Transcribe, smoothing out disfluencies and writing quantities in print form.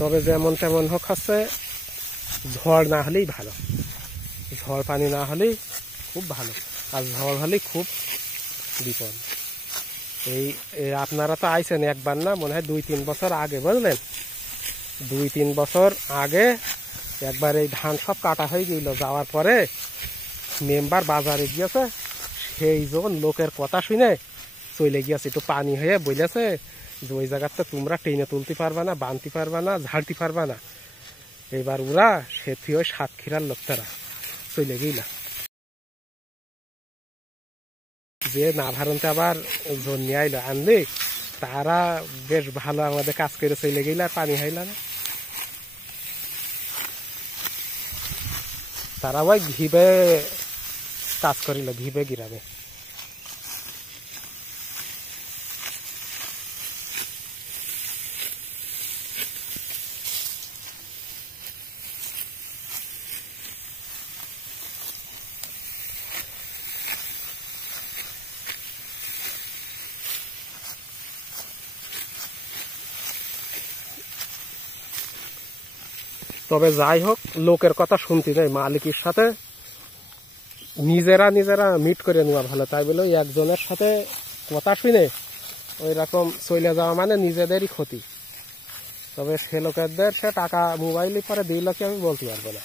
তবে যেমন তেমন হোক হচ্ছে ঝড় না হলেই ভালো, ঝড় পানি না হলেই খুব ভালো, আর ঝড় হলেই খুব বিপদ। এই আপনারা তো আইছেন একবার না, মনে হয় 2-3 বছর আগে, বুঝলেন? 2-3 বছর আগে একবার এই ধান সব কাটা হয়ে গেল, যাওয়ার পরে মেম্বার বাজারে গিয়েছে, সেই যখন লোকের কথা শুনে চলে গিয়েছে, একটু পানি হয়ে বলেছে যে ওই জায়গাতে তোমরা টেনে তুলতে পারবা না, বানতে পারবা না, ঝাড়তে পারবা না। এবার ওরা সেথি ওই সাতক্ষীরার লোকটারা চলে গেল, যে না ভারণতে আবার জন্যে আইলো আনলি, তারা বেশ ভালো আমাদের কাজ করে চলে গেল, আর পানি হইল না। তারা ওই ঘিবে কাজ করিল, ঘিবে গিরামে। তবে যাই হোক, লোকের কথা শুনতে নেই, মালিকের সাথে নিজেরা মিট করে নেওয়া ভালো। তাই বলে একজনের সাথে কথা শুনে ওই রকম চলে যাওয়া মানে নিজেদেরই ক্ষতি। তবে সে লোকেদের সে টাকা মোবাইলে পরে দিল কি আমি বলতে পারবো না।